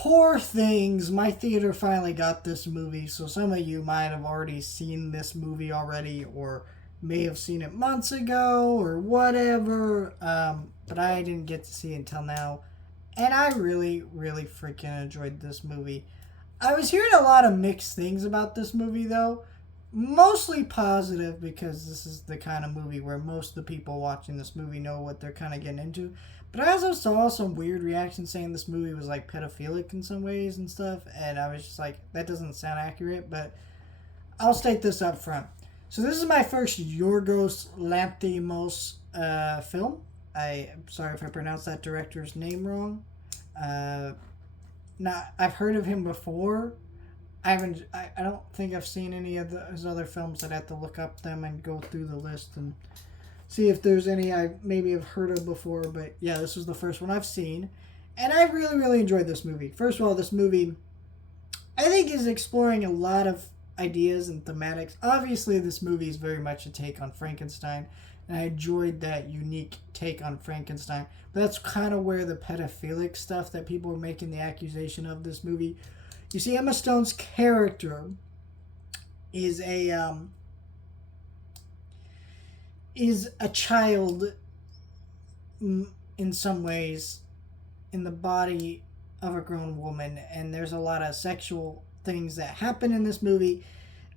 Poor things. My theater finally got this movie, so some of you might have already seen this movie already, or may have seen it months ago, or whatever. But I didn't get to see it until now, and I really, really freaking enjoyed this movie. I was hearing a lot of mixed things about this movie, though. Mostly positive because this is the kind of movie where most of the people watching this movie know what they're kind of getting into. But I also saw some weird reactions saying this movie was like pedophilic in some ways and stuff, and I was just like, that doesn't sound accurate, but I'll state this up front. So this is my first Yorgos Lanthimos film. I'm sorry if I pronounced that director's name wrong. Uh, Not I've heard of him before. I haven't. I don't think I've seen any of his other films. I'd have to look up them and go through the list and see if there's any I maybe have heard of before. But yeah, this was the first one I've seen, and I really really enjoyed this movie. First of all, this movie I think is exploring a lot of ideas and thematics. Obviously, this movie is very much a take on Frankenstein, and I enjoyed that unique take on Frankenstein. But that's kind of where the pedophilic stuff that people were making the accusation of this movie. You see, Emma Stone's character is a child in some ways in the body of a grown woman, and there's a lot of sexual things that happen in this movie.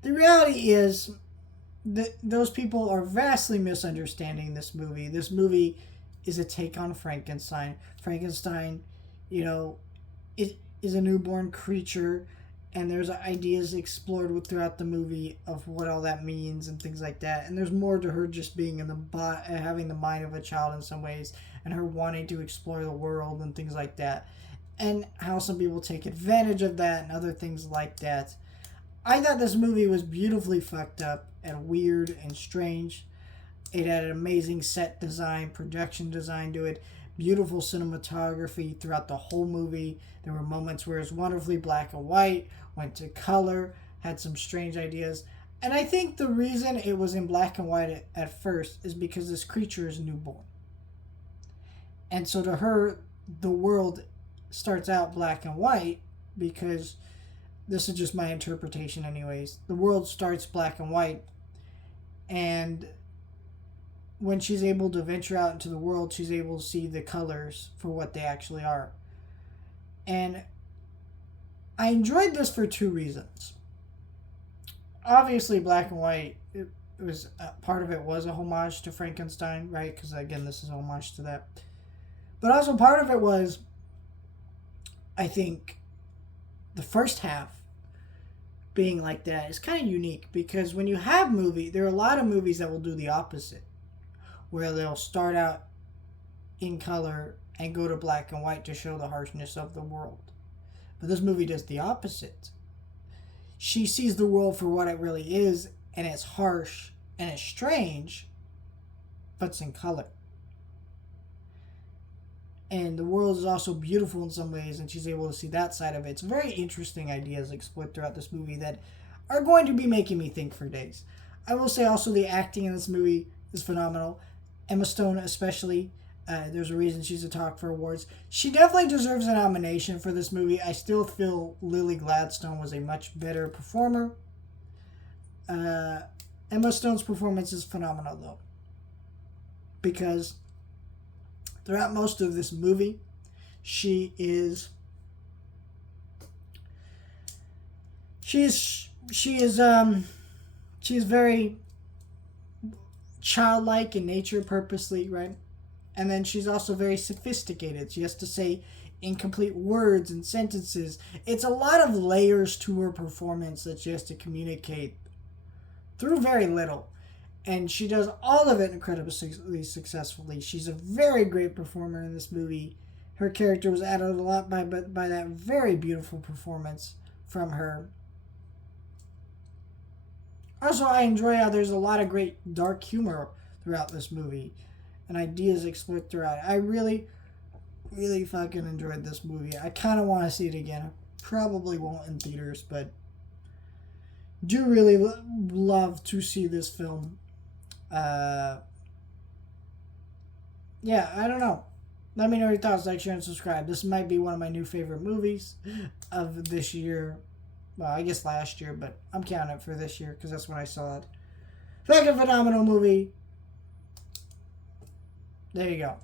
The reality is that those people are vastly misunderstanding this movie. This movie is a take on Frankenstein. Frankenstein, you know, it is a newborn creature, and there's ideas explored throughout the movie of what all that means and things like that. And there's more to her just being in having the mind of a child in some ways, and her wanting to explore the world and things like that, and how some people take advantage of that and other things like that. I thought this movie was beautifully fucked up and weird and strange. It had an amazing set design, production design to it, beautiful cinematography throughout the whole movie. There were moments where it was wonderfully black and white, went to color, had some strange ideas. And I think the reason it was in black and white at first is because this creature is newborn. And so to her, the world starts out black and white because this is just my interpretation anyways. The world starts black and white, and when she's able to venture out into the world, she's able to see the colors for what they actually are. And I enjoyed this for two reasons. Obviously, black and white, it was part of it was a homage to Frankenstein, right? Because again, this is a homage to that. But also part of it was, I think, the first half being like that is kind of unique, because when you have there are a lot of movies that will do the opposite, where they'll start out in color and go to black and white to show the harshness of the world. But this movie does the opposite. She sees the world for what it really is, and it's harsh and it's strange, but it's in color. And the world is also beautiful in some ways, and she's able to see that side of it. It's very interesting ideas explored throughout this movie that are going to be making me think for days. I will say also the acting in this movie is phenomenal. Emma Stone especially. There's a reason she's a talk for awards. She definitely deserves a nomination for this movie. I still feel Lily Gladstone was a much better performer. Emma Stone's performance is phenomenal, though, because throughout most of this movie, she is very childlike in nature, purposely, right? And then she's also very sophisticated. She has to say incomplete words and sentences. It's a lot of layers to her performance that she has to communicate through very little. And she does all of it incredibly successfully. She's a very great performer in this movie. Her character was added a lot by that very beautiful performance from her. Also, I enjoy how there's a lot of great dark humor throughout this movie, and ideas explored throughout it. I really, really fucking enjoyed this movie. I kind of want to see it again. I probably won't in theaters, but do really love to see this film. Yeah, I don't know. Let me know your thoughts, like, share, and subscribe. This might be one of my new favorite movies of this year. Well, I guess last year, but I'm counting it for this year because that's when I saw it. Fucking phenomenal movie. There you go.